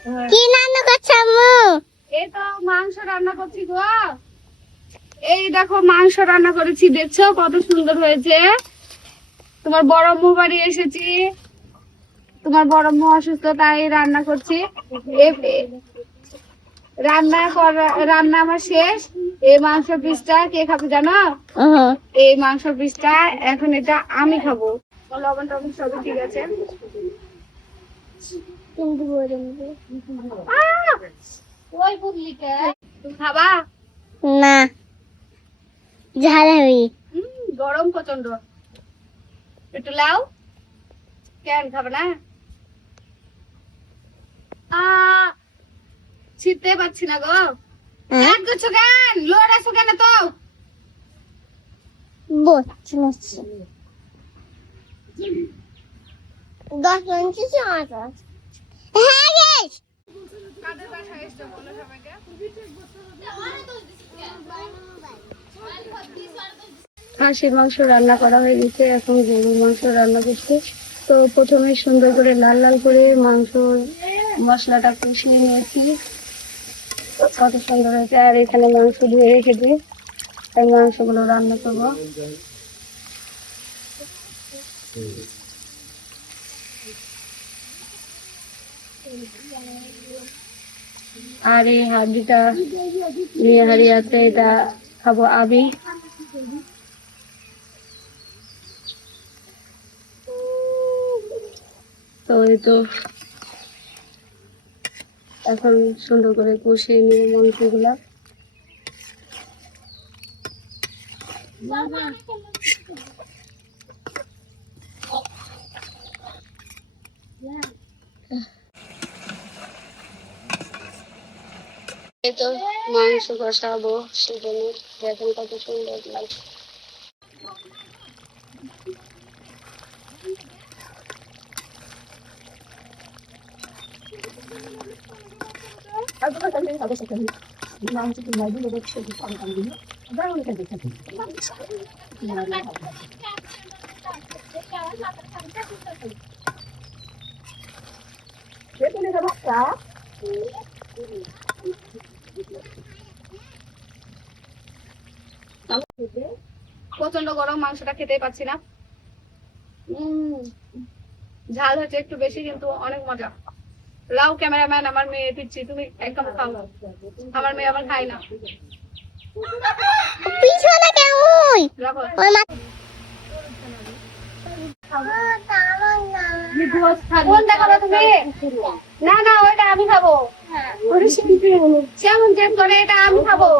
কি রান্না করছো আম্মু? এই তো মাংস রান্না করছি গো। এই দেখো মাংস রান্না করেছি, দেখছো কত সুন্দর হয়েছে। তোমার বড় আম্মু বাড়ি এসেছি, তোমার বড় আম্মু অসুস্থ তাই রান্না করছি। রান্না আমার শেষ। এই মাংস পিসটা কে খাবে জানো? এই মাংস পিসটা এখন এটা আমি খাবো। লবণ টবণ সবই ঠিক আছে। ওই বুঝলিকে তুমি খাবা না, ঝাল হবে। গরম প্রচন্ড, একটু লাও। কেন খাবে না? ছিটতে পারছি না গো। কেন করছো, কেন লোড আছো কেন? তো বসছি 10 মিনিট সময়। হ্যাঁ গেছ। কাদের বাসায় এসছো বলো সবাইকে। খাসির মাংস রান্না করা হয়ে গেছে, এখন গরুর মাংস রান্না করছে। তো প্রথমে সুন্দর করে লাল লাল করে মাংস মশলাটা কষিয়ে নিয়েছি, কত সুন্দর হয়েছে। আর এখানে মাংস ধুয়ে রেখেছি, এই মাংসগুলো রান্না করবো। আর এই হাঁড়িটা নিয়ে হাঁড়ি আছে, এটা খাবো আমি। তো এই তো এখন সুন্দর করে কষিয়ে নিয়ে মাংসগুলা। এই তো মাংস কষাবো, সেজন্য দেখেন কত সুন্দর লাগছে। প্রচন্ড গরম, মাংসটা খেতেই পাচ্ছি না। ঝাল হচ্ছে একটু বেশি, কিন্তু অনেক মজা। লাও ক্যামেরাম্যান, আমার মেয়ে দিচ্ছি, তুমি একদম খাও। আমার মেয়ে আবার খাই না। পিছনে কেমন? রাখো। ওই মা কোনটা খাবে তুমি? না না, ওইটা আমি খাবো। কেমন জেদ করে, এটা আমি খাবো।